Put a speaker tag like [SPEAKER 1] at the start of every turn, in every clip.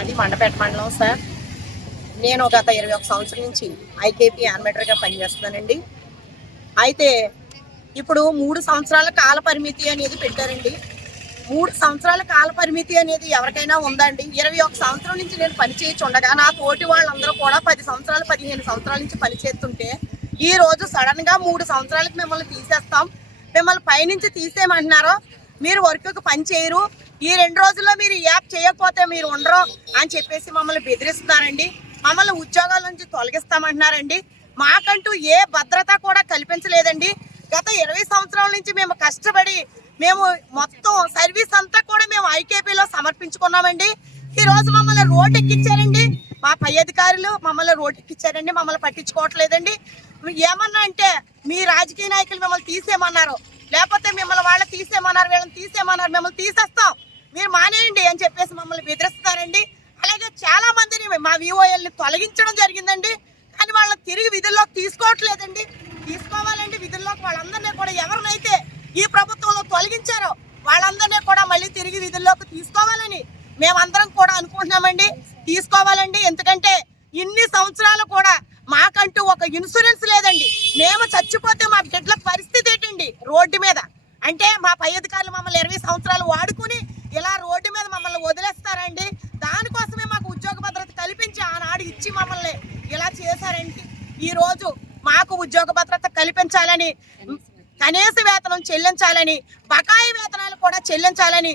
[SPEAKER 1] అది మండపేట మండలం సార్. నేను గత ఇరవై ఒక సంవత్సరం నుంచి ఐకేపీ యానిమేటర్గా పనిచేస్తున్నానండి. అయితే ఇప్పుడు మూడు సంవత్సరాల కాల పరిమితి అనేది పెట్టారండి. మూడు సంవత్సరాల కాల పరిమితి అనేది ఎవరికైనా ఉందండి ఇరవై ఒక సంవత్సరం నుంచి నేను పనిచేయచ్చు ఉండగా నా తోటి వాళ్ళందరూ కూడా పది సంవత్సరాలు పదిహేను సంవత్సరాల నుంచి పనిచేస్తుంటే ఈరోజు ఈ రోజు మూడు సంవత్సరాలకు మిమ్మల్ని తీసేస్తాం. మిమ్మల్ని పైనుంచి తీసేయమంటున్నారు మీరు వర్క్కి పని చేయరు. ఈ రెండు రోజుల్లో మీరు ఈ యాప్ చేయకపోతే మీరు ఉండరు అని చెప్పేసి మమ్మల్ని బెదిరిస్తున్నారండి. మమ్మల్ని ఉద్యోగాల నుంచి తొలగిస్తామంటున్నారండి. మాకంటూ ఏ భద్రత కూడా కల్పించలేదండి. గత ఇరవై సంవత్సరాల నుంచి మేము కష్టపడి మేము మొత్తం సర్వీస్ అంతా కూడా మేము ఐకేపీలో సమర్పించుకున్నామండి. ఈ రోజు మమ్మల్ని రోడ్ ఎక్కించారండి మా పై అధికారులు మమ్మల్ని రోడ్ ఎక్కించారండి మమ్మల్ని పట్టించుకోవట్లేదండి. ఏమన్నా అంటే మీ రాజకీయ నాయకులు మిమ్మల్ని తీసేయమన్నారు. లేకపోతే మిమ్మల్ని వాళ్ళు తీసేయమన్నారు వీళ్ళని తీసేయమన్నారు మిమ్మల్ని తీసేస్తాం. మీరు మానేయండి అని చెప్పేసి మమ్మల్ని బెదిరిస్తారండి అలాగే చాలా మందిని మా విఓఎల్ని తొలగించడం జరిగిందండి. కానీ వాళ్ళని తిరిగి విధుల్లోకి తీసుకోవట్లేదండి. తీసుకోవాలండి. విధుల్లోకి వాళ్ళందరినీ కూడా ఎవరినైతే ఈ ప్రభుత్వంలో తొలగించారో వాళ్ళందరినీ కూడా మళ్ళీ తిరిగి విధుల్లోకి తీసుకోవాలని మేమందరం కూడా అనుకుంటున్నామండి. తీసుకోవాలండి. ఎందుకంటే ఇన్ని సంవత్సరాలు కూడా మాకంటూ ఒక ఇన్సూరెన్స్ లేదండి. మేము చచ్చిపోతే మా బిడ్డల పరిస్థితి ఏంటండి? రోడ్డు మీద. అంటే మా పై అధికారులు మమ్మల్ని ఇరవై సంవత్సరాలు వాడు ఇలా రోడ్డు మీద మమ్మల్ని వదిలేస్తారండి దానికోసమే మాకు ఉద్యోగ భద్రత కల్పించి ఆనాడు ఇచ్చి మమ్మల్ని ఇలా చేశారంటే? ఈరోజు మాకు ఉద్యోగ భద్రత కల్పించాలని కనీస వేతనం చెల్లించాలని బకాయి వేతనాలు కూడా చెల్లించాలని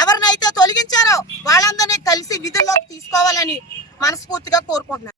[SPEAKER 1] ఎవరినైతే తొలగించారో వాళ్ళందరినీ కలిసి విధుల్లోకి తీసుకోవాలని మనస్ఫూర్తిగా కోరుకుంటున్నాను.